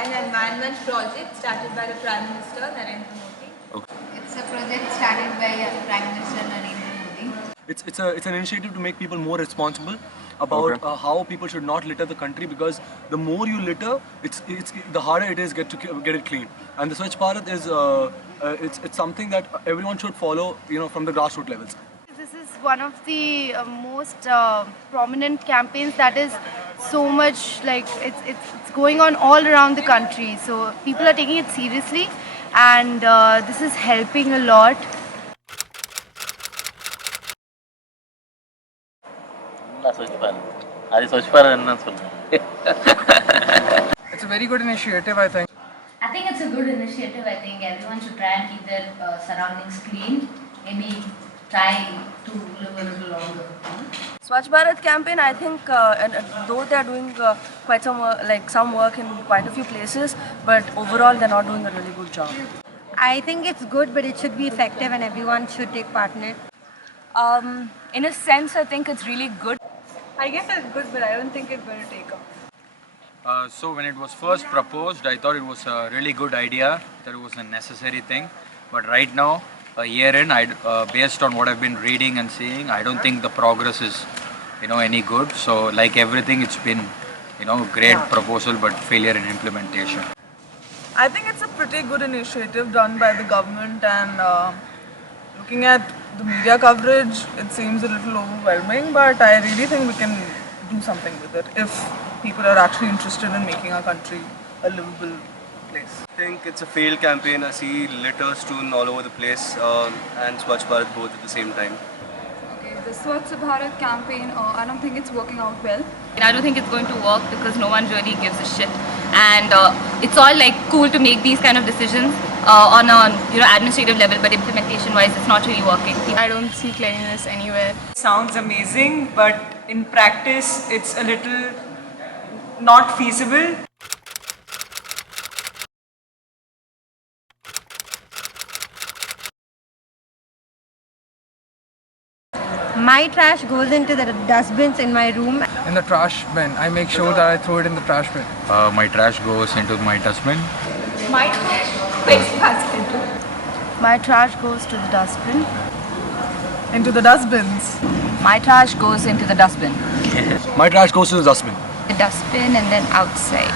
an environment project started by the Prime Minister Narendra Modi. Okay. It's a project started by Prime Minister Narendra Modi. It's an initiative to make people more responsible about how people should not litter the country, because the more you litter, it's the harder it is get it clean. And the Swachh Bharat is it's something that everyone should follow, from the grassroots levels. This is one of the most prominent campaigns that is so much like it's going on all around the country. So people are taking it seriously, and this is helping a lot. It's a very good initiative, I think. I think it's a good initiative. I think everyone should try and keep their surroundings clean. Maybe try to live a little longer. Swachh Bharat campaign, I think, though they are doing quite some work in quite a few places, but overall they're not doing a really good job. I think it's good, but it should be effective and everyone should take part in it. In a sense, I think it's really good. I guess it's good, but I don't think it's going to take off. So when it was first proposed, I thought it was a really good idea, that it was a necessary thing. But right now, a year in, based on what I've been reading and seeing, I don't think the progress is, any good. So like everything, it's been, great proposal, but failure in implementation. I think it's a pretty good initiative done by the government, and looking at the media coverage, it seems a little overwhelming, but I really think we can do something with it if people are actually interested in making our country a livable place. I think it's a failed campaign. I see litter strewn all over the place and Swachh Bharat both at the same time. Okay, the Swachh Bharat campaign, I don't think it's working out well. And I don't think it's going to work because no one really gives a shit. And it's all like cool to make these kind of decisions on an administrative level, but implementation wise it's not really working. I don't see cleanliness anywhere. Sounds amazing, but in practice it's a little not feasible. My trash goes into the dustbins in my room. In the trash bin, I make sure that I throw it in the trash bin. My trash goes into my dustbin. My trash basket. My trash goes to the dustbin. Into the dustbins. My trash goes into the dustbin. My trash goes to the dustbin. The dustbin and then outside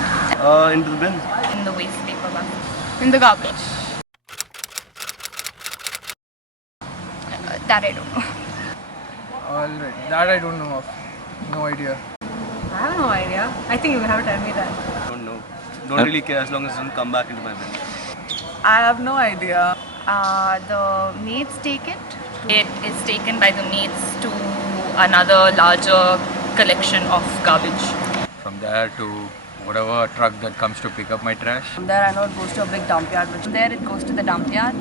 Into the bin. in the waste paper basket. In the garbage. That I don't know. Alright, that I don't know of. No idea. I have no idea. I think you will have to tell me that. Don't know. Don't really care as long as it doesn't come back into my bin. I have no idea. The maids take it. It is taken by the maids to another larger collection of garbage. From there to whatever truck that comes to pick up my trash. From there I know it goes to a big dump yard. From there it goes to the dump yard.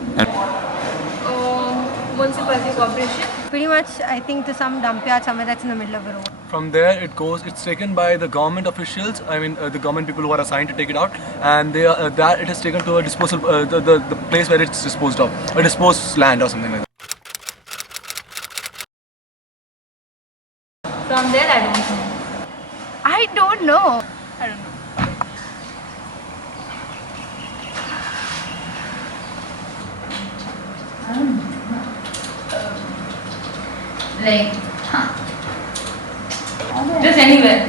Municipality corporation. Pretty much, I think, to some dump yard somewhere that's in the middle of the road. From there it's taken by the government officials, the government people who are assigned to take it out, and that it is taken to a disposal, the place where it's disposed of, a disposed land or something like that. From there, I don't know. I don't know. I don't know. Like, just anywhere.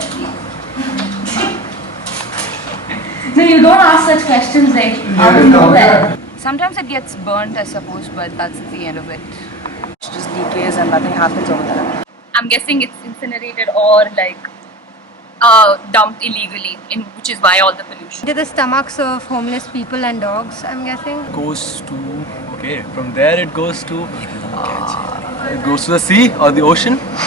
No, you don't ask such questions like out of nowhere. Sometimes it gets burnt, I suppose, but that's the end of it. It just decays and nothing happens over there. I'm guessing it's incinerated or like dumped illegally, which is why all the pollution. To the stomachs of homeless people and dogs, I'm guessing. From there it goes to the sea or the ocean.